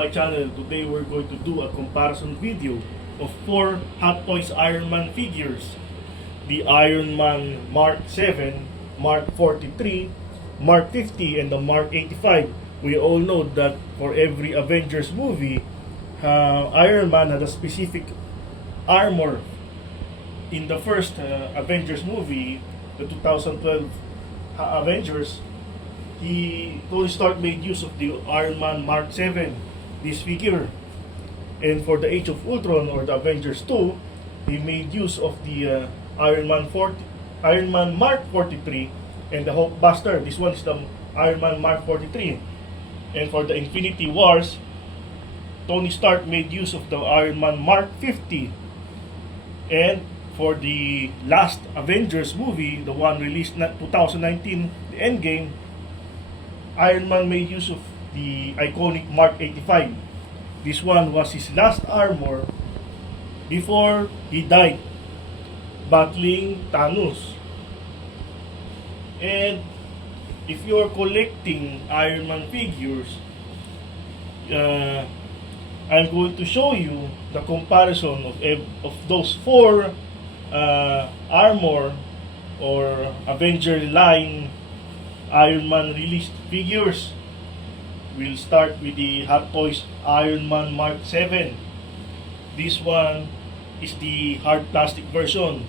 my channel. Today we're going to do a comparison video of 4 Hot Toys Iron Man figures. The Iron Man Mark 7, Mark 43, Mark 50, and the Mark 85. We all know that for every Avengers movie, Iron Man had a specific armor. In the first Avengers movie, the 2012 Avengers, Tony Stark made use of the Iron Man Mark 7, this figure. And for the Age of Ultron or the Avengers 2, he made use of the Iron Man Mark 43 and the Hulkbuster. This one is the Iron Man Mark 43. And for the Infinity Wars, Tony Stark made use of the Iron Man Mark 50. And for the last Avengers movie, the one released in 2019, the Endgame, Iron Man made use of the iconic Mark 85. This one was his last armor before he died battling Thanos. And if you're collecting Iron Man figures, I'm going to show you the comparison of those 4 armor or Avenger line Iron Man released figures. We'll start with the Hot Toys Iron Man Mark 7. This one is the hard plastic version.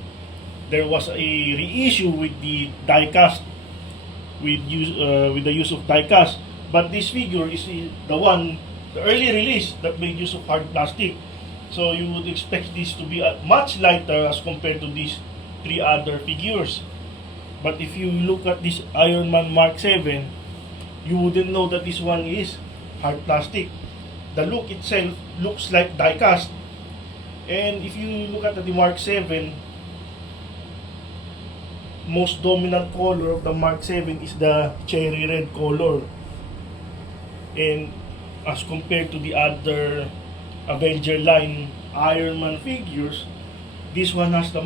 There was a reissue with the die-cast, with the use of die-cast. But this figure is the early release that made use of hard plastic. So you would expect this to be much lighter as compared to these 3 other figures. But if you look at this Iron Man Mark 7, you wouldn't know that this one is hard plastic. The look itself looks like die-cast. And if you look at the Mark 7, most dominant color of the Mark 7 is the cherry red color. And as compared to the other Avenger line Iron Man figures, this one has the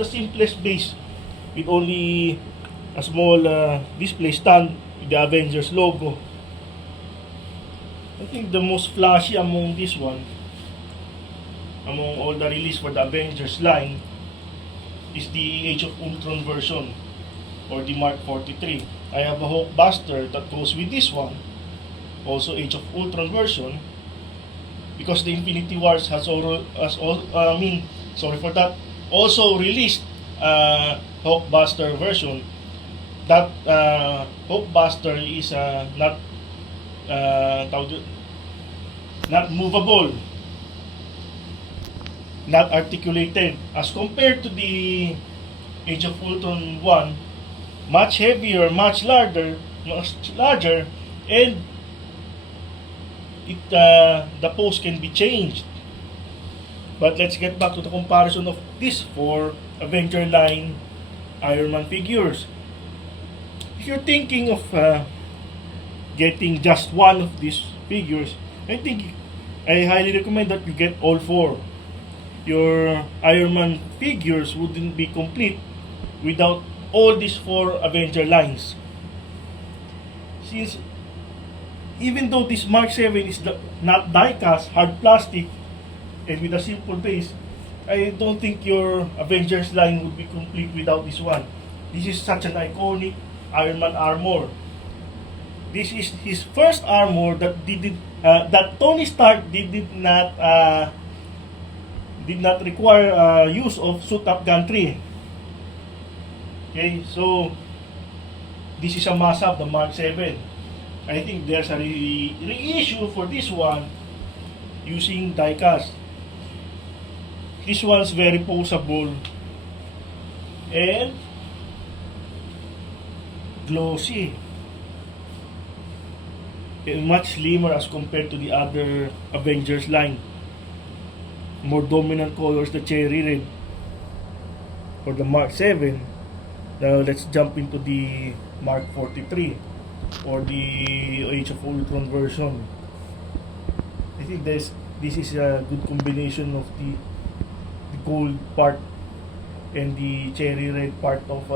simplest base with only a small display stand with the Avengers logo. I think the most flashy among this one, among all the release for the Avengers line, is the Age of Ultron version or the Mark 43. I have a Hulkbuster that goes with this one, also Age of Ultron version, because the Infinity Wars also released Hulkbuster version. That Hulkbuster is not movable, not articulated, as compared to the Age of Ultron 1, much heavier, much larger, and the pose can be changed. But let's get back to the comparison of these 4 Avenger line Iron Man figures. If you're thinking of getting just one of these figures, I highly recommend that you get all 4. Your Iron Man figures wouldn't be complete without all these 4 Avenger lines. Since even though this Mark 7 is not die-cast, hard plastic, and with a simple base, I don't think your Avengers line would be complete without this one. This is such an iconic Iron Man armor. This is his first armor that Tony Stark did not require use of suit up gantry. Okay, so this is a must-have, the Mark 7. I think there's a reissue for this one using die-cast. This one's very poseable and glossy and much slimmer as compared to the other Avengers line. More dominant colors, the cherry red for the Mark 7. Now let's jump into the Mark 43 or the Age of Ultron version. I think this is a good combination of the gold part and the cherry red part of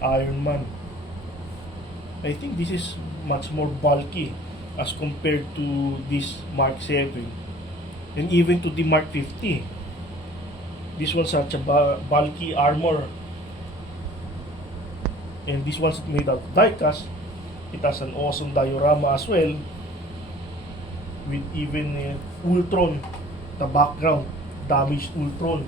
Iron Man. I think this is much more bulky as compared to this Mark 7 and even to the Mark 50. This one's such a bulky armor, and this one's made out of diecast. It has an awesome diorama as well, with even Ultron, the background, damaged Ultron.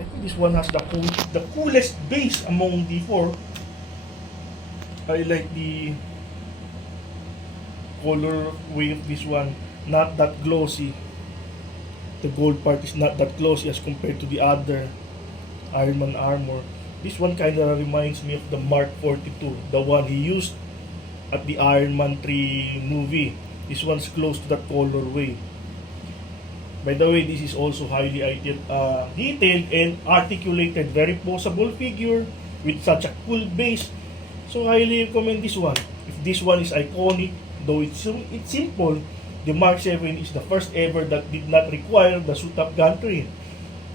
I think this one has the coolest base among the four. I like the color way of this one, not that glossy. The gold part is not that glossy as compared to the other Iron Man armor. This one kind of reminds me of the Mark 42, the one he used at the Iron Man 3 movie. This one's close to that colorway. By the way, this is also highly detailed and articulated, very posable figure with such a cool base. So highly recommend this one. If this one is iconic, though it's simple, the Mark 7 is the first ever that did not require the suit-up gantry.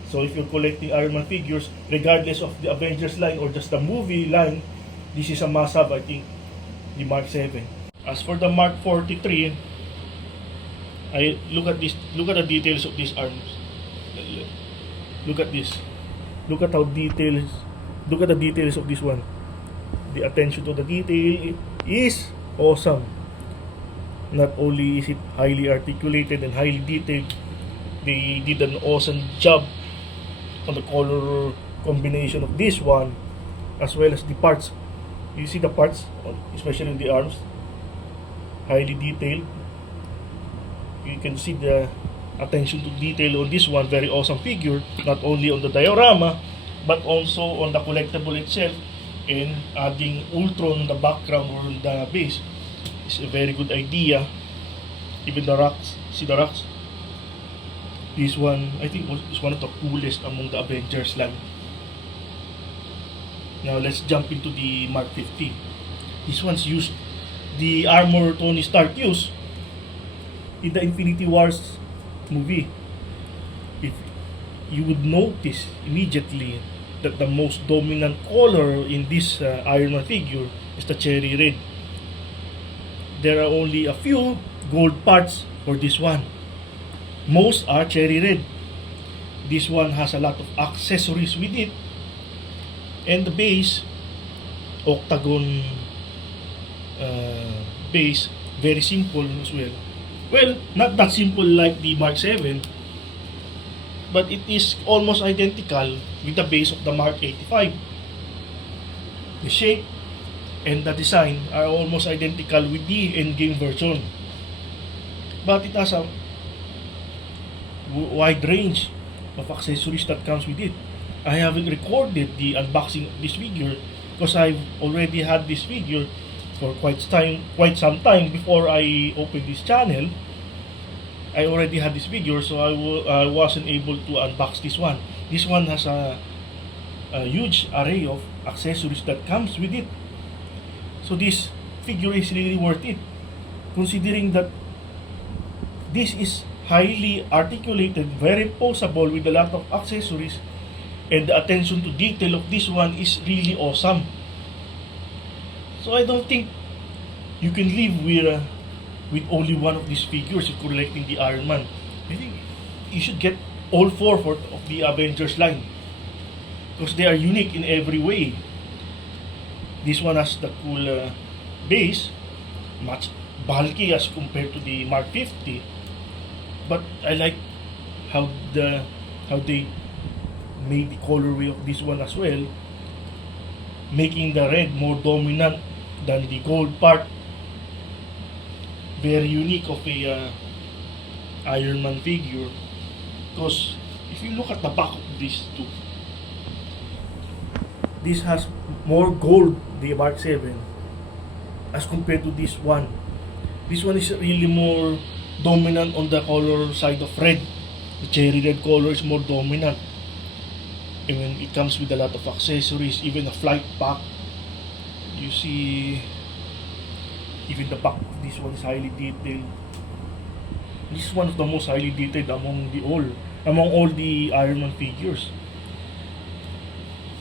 So if you're collecting Iron Man figures, regardless of the Avengers line or just the movie line, this is a must-have, I think, the Mark 7. As for the Mark 43, I look at this. Look at the details of these arms. Look at this. Look at how details. Look at the details of this one. The attention to the detail is awesome. Not only is it highly articulated and highly detailed, they did an awesome job on the color combination of this one, as well as the parts. You see the parts, especially in the arms, highly detailed. You can see the attention to detail on this one. Very awesome figure, not only on the diorama but also on the collectible itself, and adding Ultron on the background or on the base is a very good idea. Even the rocks, see the rocks? This one, I think, is one of the coolest among the Avengers line. Now let's jump into the Mark 50. This one's used the armor Tony Stark used in the Infinity Wars movie. If you would notice immediately that the most dominant color in this Iron Man figure is the cherry red. There are only a few gold parts for this one. Most are cherry red. This one has a lot of accessories with it, and the base, octagon base, very simple as well. Well, not that simple like the Mark 7, but it is almost identical with the base of the Mark 85. The shape and the design are almost identical with the endgame version, but it has a wide range of accessories that comes with it. I haven't recorded the unboxing of this figure because I've already had this figure for quite some time before I opened this channel. I already had this figure, so I wasn't able to unbox this one. This one has a huge array of accessories that comes with it. So this figure is really worth it, considering that this is highly articulated, very posable with a lot of accessories, and the attention to detail of this one is really awesome. So I don't think you can live with only one of these figures if collecting the Iron Man. I think you should get all four of the Avengers line because they are unique in every way. This one has the cool base, much bulky as compared to the Mark 50, but I like how they made the colorway of this one as well, making the red more dominant than the gold part. Very unique of a Iron Man figure, because if you look at the back of these two, this has more gold, the Mark 7, as compared to this one. This one is really more dominant on the color side of red. The cherry red color is more dominant. And when it comes with a lot of accessories, even a flight pack, you see, even the back of this one is highly detailed. This is one of the most highly detailed among all the Iron Man figures.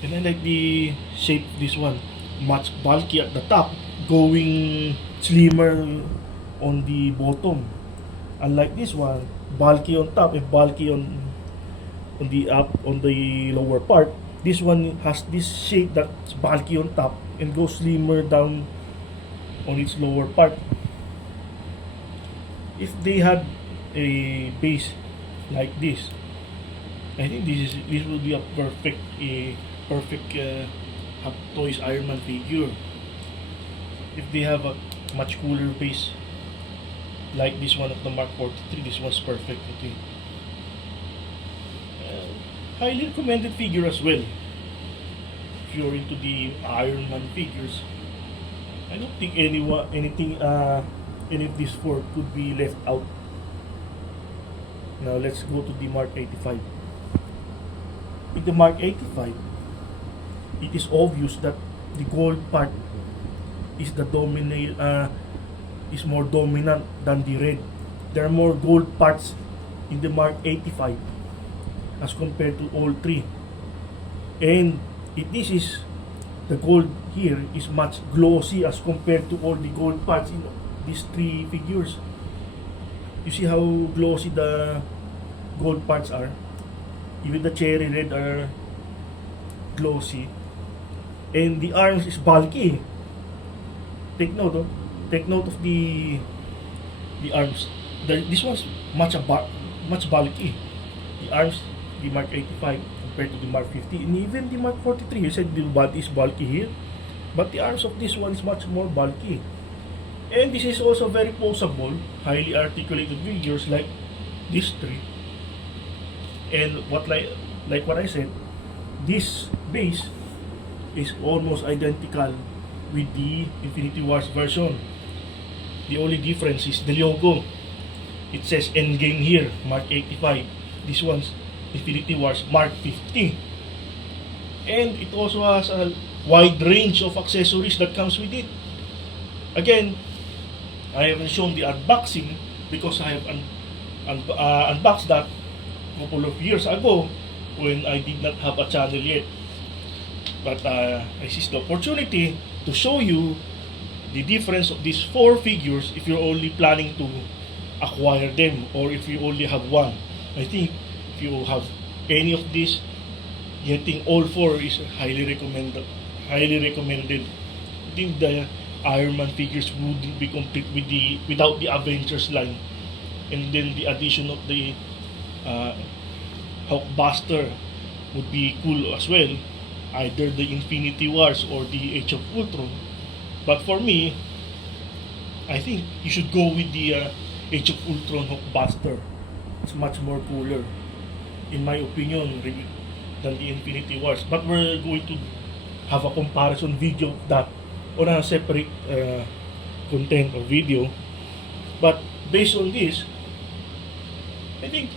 And I like the shape of this one, much bulky at the top, going slimmer on the bottom. Unlike this one, bulky on top and bulky on the lower part. This one has this shape that's bulky on top and goes slimmer down on its lower part. If they had a base like this, I think this will be a perfect Hot Toys Iron Man figure. If they have a much cooler base like this one of the Mark 43, this one's perfect. Okay. Highly recommended figure as well. If you're into the Iron Man figures, I don't think any of these four could be left out. Now let's go to the Mark 85. With the Mark 85, it is obvious that the gold part is is more dominant than the red. There are more gold parts in the Mark 85 as compared to all three. And this is the gold here is much glossy as compared to all the gold parts in these three figures. You see how glossy the gold parts are? Even the cherry red are glossy. And the arms is bulky. Take note, take note of the arms. This one's much bulky. The arms, the Mark 85 compared to the Mark 50, and even the Mark 43. You said the body is bulky here, but the arms of this one is much more bulky. And this is also very posable, highly articulated figures like these three. And like what I said, this base is almost identical with the Infinity Wars version. The only difference is the logo. It says Endgame here, Mark 85. This one's Infinity Wars Mark 50. And it also has a wide range of accessories that comes with it. Again, I haven't shown the unboxing because I have unboxed that a couple of years ago when I did not have a channel yet. But I seized the opportunity to show you the difference of these four figures if you're only planning to acquire them or if you only have one. I think if you have any of these, getting all four is highly recommended. I think the Iron Man figures wouldn't be complete without the Avengers line, and then the addition of the Hulkbuster would be cool as well, either the Infinity Wars or the Age of Ultron. But for me, I think you should go with the Age of Ultron Hulkbuster. It's much more cooler, in my opinion, than the Infinity Wars. But we're going to have a comparison video of that on a separate content or video. But based on this, I think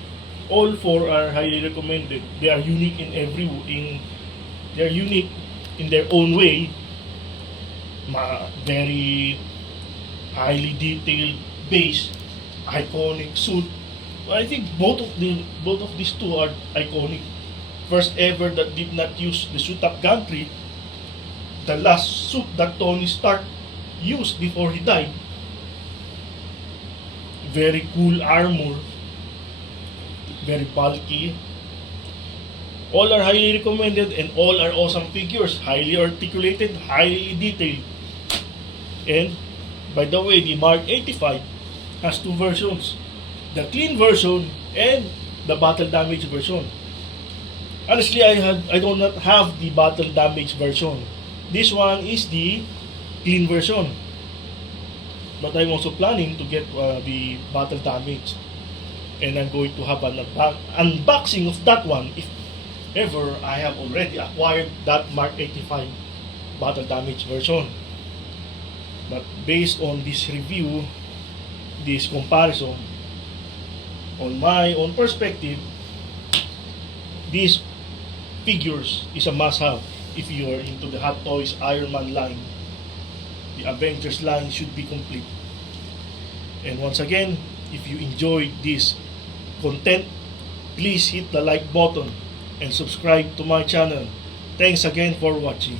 all four are highly recommended. They are unique they are unique in their own way. Very highly detailed base, iconic suit. I think both of these two are iconic. First ever that did not use the suit-up gantry. The last suit that Tony Stark used before he died. Very cool armor. Very bulky. All are highly recommended and all are awesome figures. Highly articulated, highly detailed. And by the way, the Mark 85 has two versions. The clean version and the battle damage version. Honestly, I do not have the battle damage version. This one is the clean version. But I'm also planning to get the battle damage. And I'm going to have an unboxing of that one if ever I have already acquired that Mark 85 battle damage version. But based on this review, this comparison, on my own perspective, these figures is a must-have if you are into the Hot Toys Iron Man line. The Avengers line should be complete. And once again, if you enjoyed this content, please hit the like button and subscribe to my channel. Thanks again for watching.